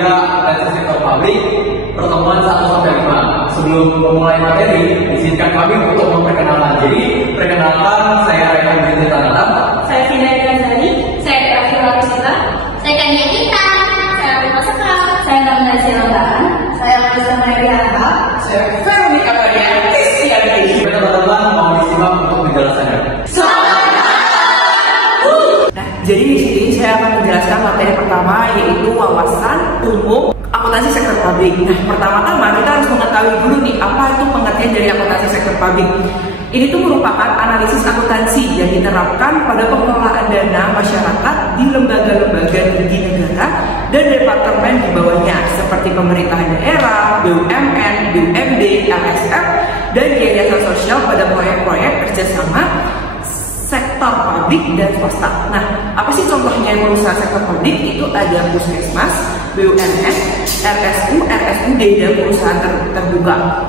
dia akuntansi sektor publik pertemuan 1-5. Sebelum memulai materi, izinkan kami untuk memperkenalkan diri. Perkenalkan, saya Raihan Binti Tanata. Saya Fina Ganzali. Saya Rafila Rusita. Saya Kania Kita. Saya Rima Sekal. Saya Namda Silambaran. Saya Lisa Mariana. Saya Veronica Maria Kristianti. Teman-teman mau disimak untuk penjelasannya. Jadi di sini saya akan menjelaskan materi pertama, yaitu wawasan umum akuntansi sektor publik. Nah, pertama-tama kita harus mengetahui dulu nih apa itu pengertian dari akuntansi sektor publik. Ini tuh merupakan analisis akuntansi yang diterapkan pada pengelolaan dana masyarakat di lembaga-lembaga tinggi negara dan departemen di bawahnya seperti pemerintahan daerah, BUMN, BUMD, LSM, dan yayasan sosial pada proyek-proyek kerjasama sektor publik dan swasta. Nah, apa sih contohnya yang perusahaan sektor publik? Itu ada Puskesmas, BUMN, RSU, RSUD, dan perusahaan terbuka.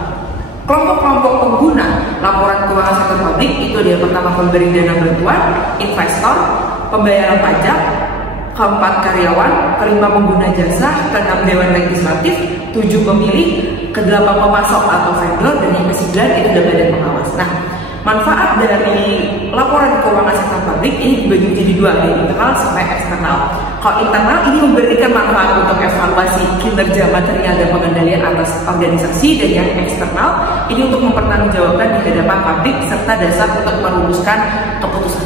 Kelompok-kelompok pengguna laporan keuangan sektor publik itu ada yang pertama pemberi dana bantuan, investor, pembayaran pajak, keempat karyawan, kelima pengguna jasa, keenam dewan legislatif, 7 pemilih, kedelapan pemasok atau vendor, dan yang ke-9 itu ada badan pengawas. Nah, manfaat dari laporan keuangan sektor publik ini dibagi menjadi 2, dari internal sampai eksternal. Kalau internal ini memberikan manfaat untuk evaluasi kinerja material dan pengendalian atas organisasi, dan yang eksternal ini untuk mempertanggungjawabkan di hadapan publik serta dasar untuk merumuskan keputusan.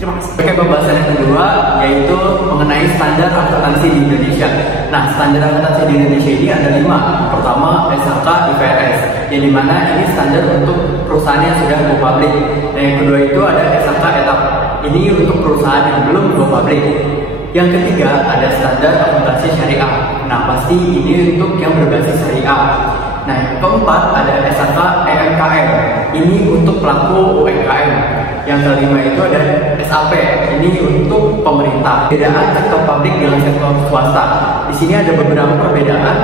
Terima kasih. Oke, pembahasan yang kedua yaitu mengenai standar akuntansi di Indonesia. Nah, standar akuntansi di Indonesia ini ada 5. Pertama, SHK IFRS, yang dimana ini standar untuk perusahaan yang sudah go public. Dan yang kedua itu ada SHK ETAP, ini untuk perusahaan yang belum go public. Yang ketiga ada standar akuntansi syariah. Nah, pasti ini untuk yang berbasis syariah. Nah, yang keempat ada SHK EMKM, ini untuk pelaku UMKM. Yang kelima itu ada SAP, ini untuk pemerintah. Perbedaan sektor publik dengan sektor swasta. Di sini ada beberapa perbedaan.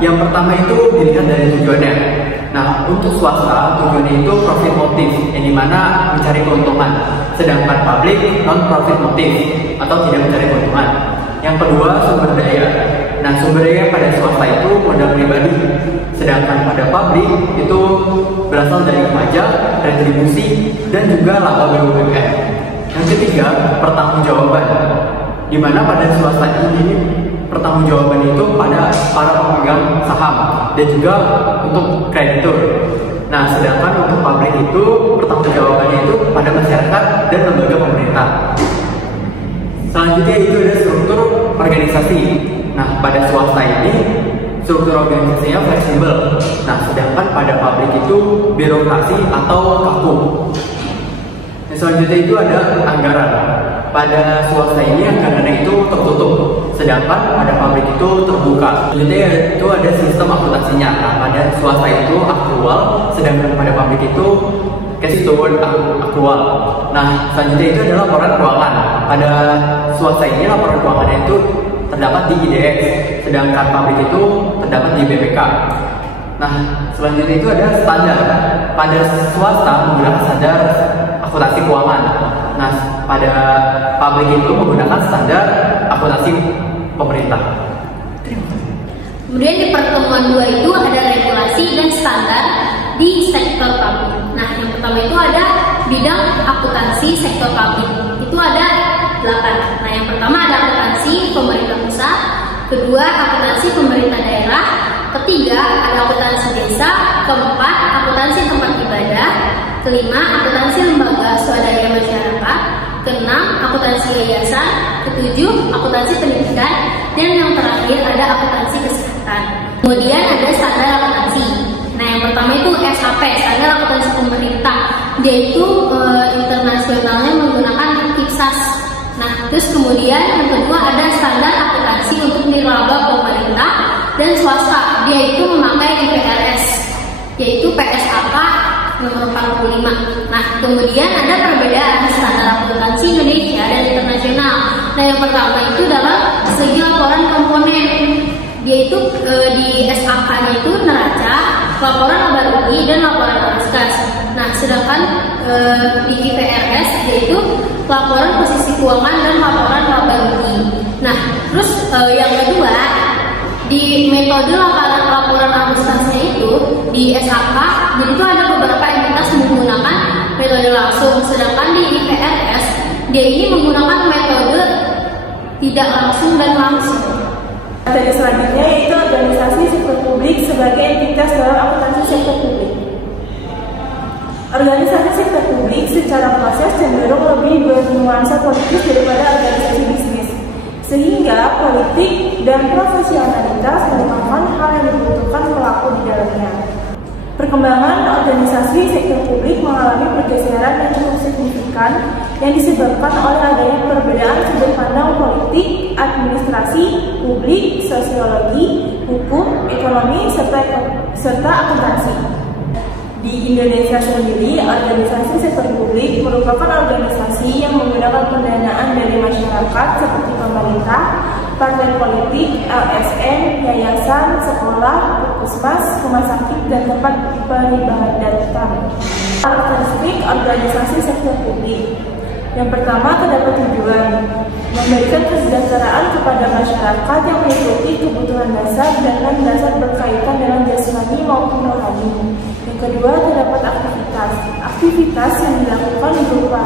Yang pertama itu dilihat dari tujuannya. Nah, untuk swasta tujuannya itu profit motif, yang dimana mencari keuntungan. Sedangkan publik non profit motif atau tidak mencari keuntungan. Yang kedua sumber daya. Nah, sumber daya pada swasta itu modal pribadi, sedangkan pada publik itu berasal dari pajak, retribusi, dan juga laba BUMN. Yang ketiga, pertanggungjawaban, di mana pada swasta ini pertanggungjawaban itu pada para pemegang saham dan juga untuk kreditur. Nah, sedangkan untuk publik itu pertanggungjawabannya itu pada masyarakat dan lembaga pemerintah. Selanjutnya itu ada struktur organisasi. Nah, pada swasta ini struktur organisasinya fleksibel. Nah, sedangkan pada publik itu birokrasi atau kaku. Yang selanjutnya itu ada anggaran. Pada swasta ini anggarannya itu tertutup, sedangkan pada publik itu terbuka. Selanjutnya itu ada sistem akuntansinya. Nah, pada swasta itu aktual, sedangkan pada publik itu cash forward aktual. Nah, selanjutnya itu adalah laporan keuangan. Pada swasta ini laporan keuangannya itu terdapat di IDX, sedangkan publik itu terdapat di BPK. Nah, selanjutnya itu ada standar. Pada swasta menggunakan standar akuntansi keuangan. Nah, pada publik itu menggunakan standar akuntansi pemerintah. Kemudian di pertemuan 2 itu ada regulasi dan standar di sektor publik. Nah, yang pertama itu ada bidang akuntansi sektor publik. Itu ada 8. Nah, yang pertama ada akuntansi pemerintah pusat, kedua akuntansi pemerintah daerah, ketiga ada akuntansi desa, keempat akuntansi tempat ibadah, kelima akuntansi lembaga swadaya masyarakat, keenam akuntansi yayasan, ketujuh akuntansi pendidikan, dan yang terakhir ada akuntansi kesehatan. Kemudian ada standar akuntansi. Nah, yang pertama itu SAP, standar akuntansi pemerintah. Dia itu internasionalnya menggunakan IPSAS. Nah, terus kemudian yang kedua ada standar akuntansi untuk nirlaba pemerintah dan swasta. Dia itu memakai IFRS, yaitu PSAK nomor 45. Nah, kemudian ada perbedaan standar akuntansi Indonesia dan internasional. Nah, yang pertama itu dalam segi laporan komponen. Dia itu di SAK-nya itu neraca, laporan laba rugi, dan laporan arus kas. Nah, sedangkan di IFRS yaitu laporan posisi keuangan dan laporan laba rugi. Nah, terus yang kedua di metode laporan administrasinya itu di SHK, jadi itu ada beberapa entitas menggunakan metode langsung, sedangkan di IPRS dia ini menggunakan metode tidak langsung dan langsung. Materi selanjutnya yaitu organisasi sektor publik sebagai entitas dalam akuntansi sektor publik. Organisasi sektor publik secara proses cenderung lebih bernuansa politis daripada organisasi bisnis, sehingga politik dan profesionalitas merupakan hal yang dibutuhkan pelaku di dalamnya. Perkembangan organisasi sektor publik mengalami pergeseran yang cukup signifikan yang disebabkan oleh adanya perbedaan sudut pandang politik, administrasi, publik, sosiologi, hukum, ekonomi, serta akuntansi. Di Indonesia sendiri, organisasi sektor publik merupakan organisasi yang menggunakan pendanaan dari masyarakat seperti pemerintah, partai politik, LSM, yayasan, sekolah, puskesmas, rumah sakit, dan tempat peribadatan. Karakteristik organisasi sektor publik. Yang pertama, terdapat tujuan memberikan kesejahteraan kepada masyarakat yang mengikuti kebutuhan dasar dan dasar berkaitan dengan jasmani maupun rohani. Yang kedua, terdapat aktivitas yang dilakukan berupa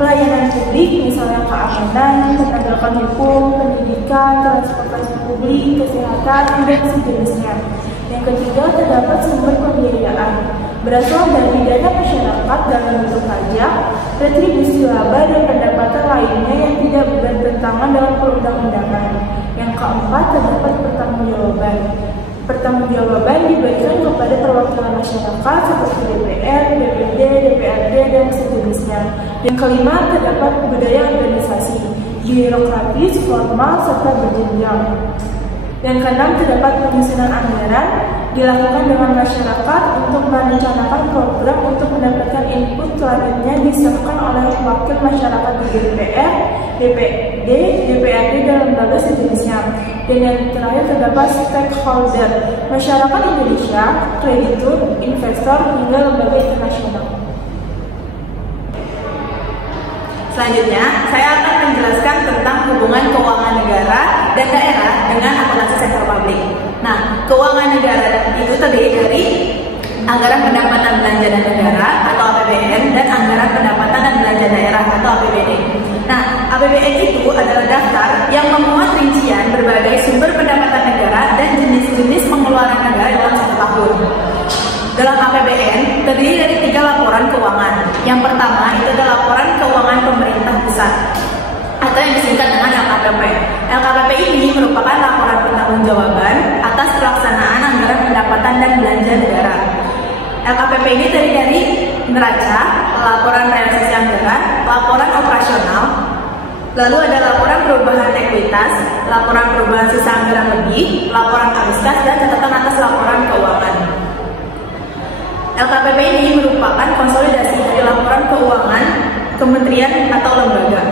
pelayanan publik, misalnya keamanan, penegakan hukum, pendidikan, transportasi publik, kesehatan, dan sejenisnya. Yang ketiga, terdapat sumber pembiayaan berasal dari dana masyarakat dalam bentuk pajak, retribusi laba, dan pendapatan lainnya yang tidak bertentangan dengan perundang-undangan. Yang keempat, terdapat pertanggungjawaban. Pertanggungjawaban diberikan kepada perwakilan masyarakat seperti DPR, DPD, DPRD, dan sejenisnya. Yang kelima, terdapat budaya organisasi, birokratis, formal, serta berjenjang. Yang keenam, terdapat penyusunan anggaran dilakukan dengan masyarakat untuk merencanakan program untuk mendapatkan input selanjutnya disahkan oleh wakil masyarakat di DPR, DPD, DPRD, dan lembaga sejenisnya. Dan yang terakhir, terdapat stakeholder, masyarakat Indonesia, kreditur, investor, hingga lembaga internasional. Selanjutnya, saya akan menjelaskan tentang hubungan keuangan negara dan daerah dengan akuntansi sektor publik. Nah, keuangan negara itu terdiri dari anggaran pendapatan belanja dan negara atau APBN dan anggaran pendapatan dan belanja daerah atau APBD. Nah, APBN itu adalah daftar yang memuat rincian berbagai sumber pendapatan negara dan jenis-jenis pengeluaran negara dalam satu tahun. Dalam APBN terdiri dari 3 laporan keuangan. Yang pertama itu adalah laporan keuangan pemerintah pusat atau yang disingkat dengan LKPP. LKPP ini merupakan laporan pertanggungjawaban atas pelaksanaan anggaran pendapatan dan belanja negara. LKPP ini terdiri dari neraca, laporan realisasi anggaran, laporan operasional, lalu ada laporan perubahan ekuitas, laporan perubahan sisa anggaran lebih, laporan arus kas, dan catatan atas laporan keuangan. LKPP ini merupakan konsolidasi dari laporan keuangan kementerian atau lembaga.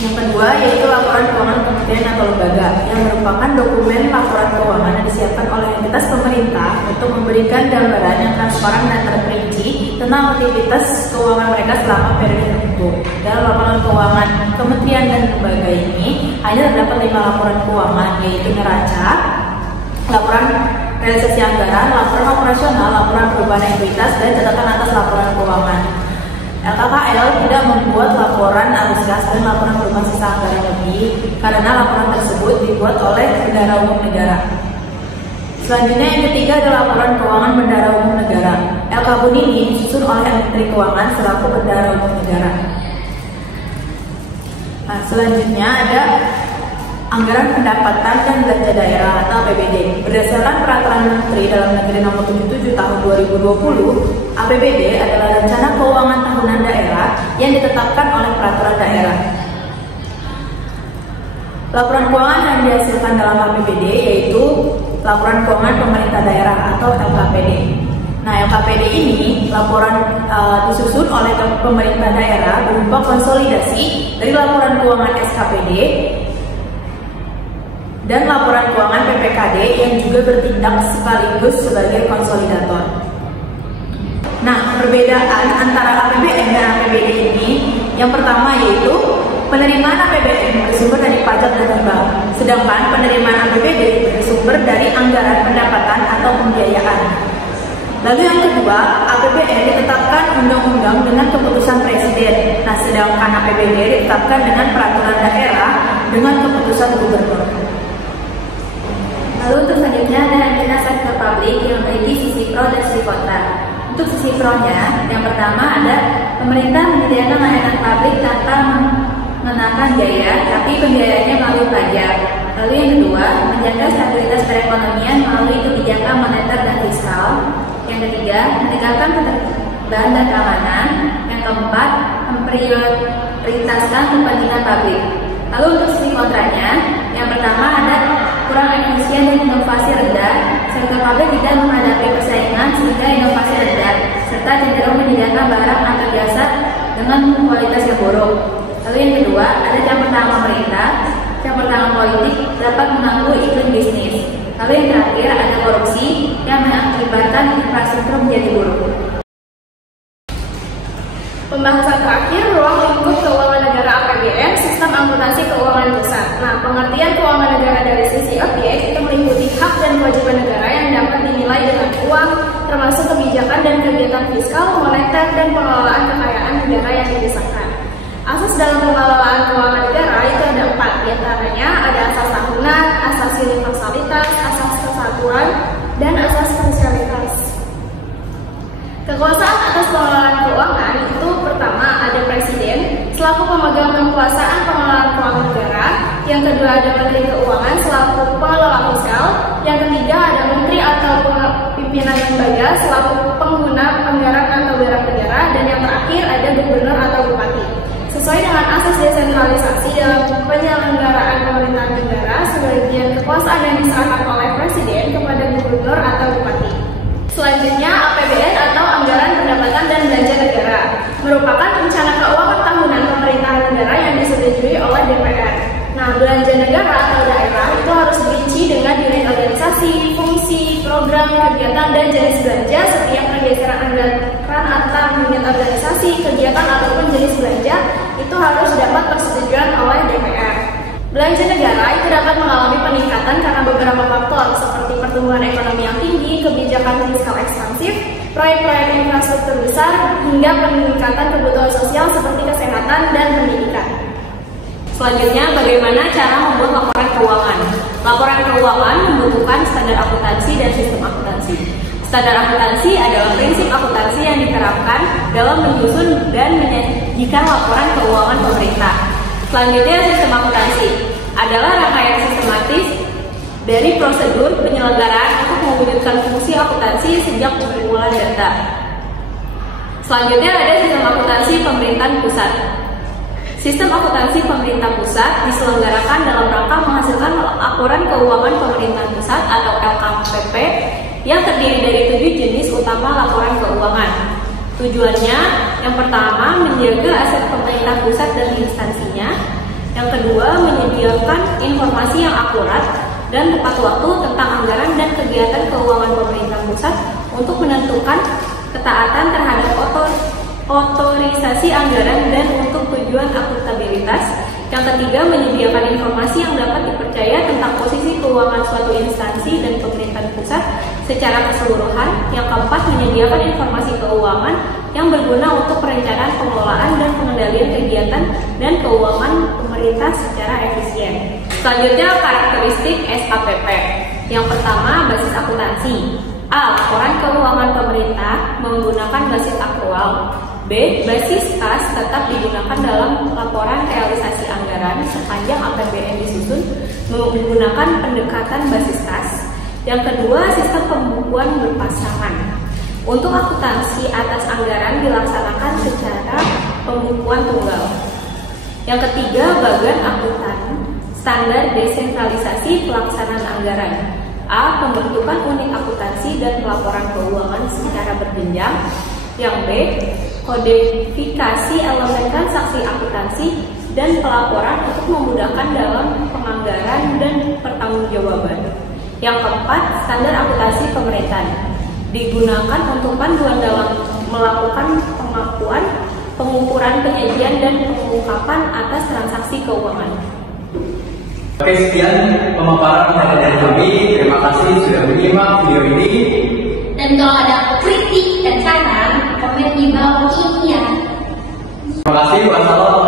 Yang kedua yaitu laporan keuangan kementerian atau lembaga yang merupakan dokumen laporan keuangan yang disiapkan oleh entitas pemerintah untuk memberikan gambaran yang transparan dan terperinci tentang aktivitas keuangan mereka selama periode tertentu. Dalam laporan keuangan kementerian dan lembaga ini hanya terdapat 5 laporan keuangan, yaitu neraca, laporan realisasi anggaran, laporan operasional, laporan perubahan ekuitas, dan catatan atas laporan keuangan. LKKL tidak membuat laporan arus kas dan laporan perubahan sisa anggaran lebih karena laporan tersebut dibuat oleh Bendahara Umum Negara. Selanjutnya yang ketiga adalah laporan keuangan Bendahara Umum Negara. LKBUN ini disusun oleh Menteri Keuangan selaku Bendahara Umum Negara. Nah, selanjutnya ada anggaran pendapatan dan belanja daerah atau APBD. Berdasarkan Peraturan Menteri Dalam Negeri Nomor 77 Tahun 2020, APBD adalah rencana keuangan tahunan daerah yang ditetapkan oleh peraturan daerah. Laporan keuangan yang dihasilkan dalam APBD yaitu laporan keuangan pemerintah daerah atau LKPD. Nah, LKPD ini laporan disusun oleh pemerintah daerah berupa konsolidasi dari laporan keuangan SKPD dan laporan keuangan PPKD yang juga bertindak sekaligus sebagai konsolidator. Nah, perbedaan antara APBN dan APBD ini yang pertama yaitu Penerimaan APBN bersumber dari pajak dan riba, sedangkan penerimaan APBD bersumber dari anggaran pendapatan atau pembiayaan. Lalu yang kedua, APBN ditetapkan undang-undang dengan keputusan presiden. Nah, sedangkan APBD ditetapkan dengan peraturan daerah dengan keputusan gubernur. Lalu untuk selanjutnya ada agenda sektor publik yang memiliki sisi pro dan sisi kontra. Untuk sisi pro-nya, yang pertama ada pemerintah menyediakan layanan publik tanpa mengenakan biaya, tapi pembiayaannya melalui pajak. Lalu yang kedua, menjaga stabilitas perekonomian melalui kebijakan moneter dan fiskal. Yang ketiga, menegakkan ketertiban dan keamanan. Yang keempat, memprioritaskan kepentingan publik. Lalu untuk sisi kontranya, yang pertama ada kurang efisien dan inovasi rendah. Sektor publik tidak menghadapi persaingan sehingga inovasi rendah, serta cenderung menyediakan barang atau jasa dengan kualitas yang buruk. Lalu yang kedua, ada campur tangan pemerintah, campur tangan politik dapat mengganggu iklim bisnis. Lalu yang terakhir, ada korupsi yang mengakibatkan infrastruktur menjadi buruk. Pembahasan terakhir, ruang lingkup keuangan negara APBN, sistem akuntansi keuangan pusat. Nah, pengertian keuangan negara dari sisi objek itu meliputi hak dan kewajiban negara yang dapat dinilai dengan uang, termasuk kebijakan dan kegiatan fiskal, moneter, dan pengelolaan kekayaan negara yang didasarkan. Asas dalam pengelolaan keuangan negara itu ada 4, diantaranya ada asas tahunan, asas universalitas, asas kesatuan, dan asas spesialitas. Kekuasaan atas pengelolaan keuangan itu pertama ada presiden selaku pemegang kekuasaan pengelolaan keuangan negara, yang kedua ada menteri keuangan selaku pengelola fiskal, yang ketiga ada menteri atau pimpinan lembaga selaku pengguna anggaran atau barang negara, dan yang terakhir ada gubernur atau bupati. Sesuai dengan asas desentralisasi dalam penyelenggaraan pemerintahan negara, sebagian kekuasaan yang diserahkan oleh presiden kepada gubernur atau bupati. Selanjutnya, APBN atau Anggaran Pendapatan dan Belanja Negara merupakan rencana keuangan tahunan pemerintahan negara yang disetujui oleh DPR. Nah, belanja negara atau daerah itu harus dirinci dengan unit organisasi, fungsi, program, kegiatan, dan jenis belanja. Setiap pergeseran anggaran antar unit organisasi, kegiatan, ataupun jenis belanja itu harus dapat persetujuan oleh DPR. Belanja negara itu dapat mengalami peningkatan karena beberapa faktor seperti pertumbuhan ekonomi yang tinggi, kebijakan fiskal ekspansif, proyek-proyek infrastruktur besar, hingga peningkatan kebutuhan sosial seperti kesehatan dan pendidikan. Selanjutnya, bagaimana cara membuat laporan keuangan? Laporan keuangan membutuhkan standar akuntansi dan sistem akuntansi. Standar akuntansi adalah prinsip akuntansi yang diterapkan dalam menyusun dan menyajikan laporan keuangan pemerintah. Selanjutnya, sistem akuntansi adalah rangkaian sistematis dari prosedur penyelenggaraan untuk mewujudkan fungsi akuntansi sejak perkumpulan data. Selanjutnya ada sistem akuntansi pemerintahan pusat. Sistem akuntansi pemerintah pusat diselenggarakan dalam rangka menghasilkan laporan keuangan pemerintahan pusat atau LKPP yang terdiri dari 7 jenis utama laporan keuangan. Tujuannya, yang pertama, menjaga aset pemerintah pusat dan instansinya. Yang kedua, menyediakan informasi yang akurat dan tepat waktu tentang anggaran dan kegiatan keuangan pemerintah pusat untuk menentukan ketaatan terhadap otorisasi anggaran dan untuk tujuan akuntabilitas. Yang ketiga, menyediakan informasi yang dapat dipercaya tentang posisi keuangan suatu instansi dan pemerintahan pusat secara keseluruhan. Yang keempat, menyediakan informasi keuangan yang berguna untuk perencanaan, pengelolaan, dan pengendalian kegiatan dan keuangan pemerintah secara efisien. Selanjutnya, karakteristik SAPP. Yang pertama, basis akuntansi. A. Laporan keuangan pemerintah menggunakan basis akrual. B. Basis kas tetap digunakan dalam laporan realisasi anggaran sepanjang APBN disusun menggunakan pendekatan basis kas. Yang kedua, sistem pembukuan berpasangan. Untuk akuntansi atas anggaran dilaksanakan secara pembukuan tunggal. Yang ketiga, bagan akuntan. Standar desentralisasi pelaksanaan anggaran. A. Pembentukan unit akuntansi dan pelaporan keuangan secara berjenjang. Yang B. Kodifikasi elemen transaksi akuntansi dan pelaporan untuk memudahkan dalam penganggaran dan pertanggungjawaban. Yang keempat, standar akuntansi pemerintahan digunakan untuk panduan dalam melakukan pengakuan, pengukuran kejadian dan pengungkapan atas transaksi keuangan. Oke, sekian pemaparan dari kami. Terima kasih sudah menyimak video ini. Dan kalau ada kritik dan saran, komen di bawah ini ya. Terima kasih. Wassalamualaikum.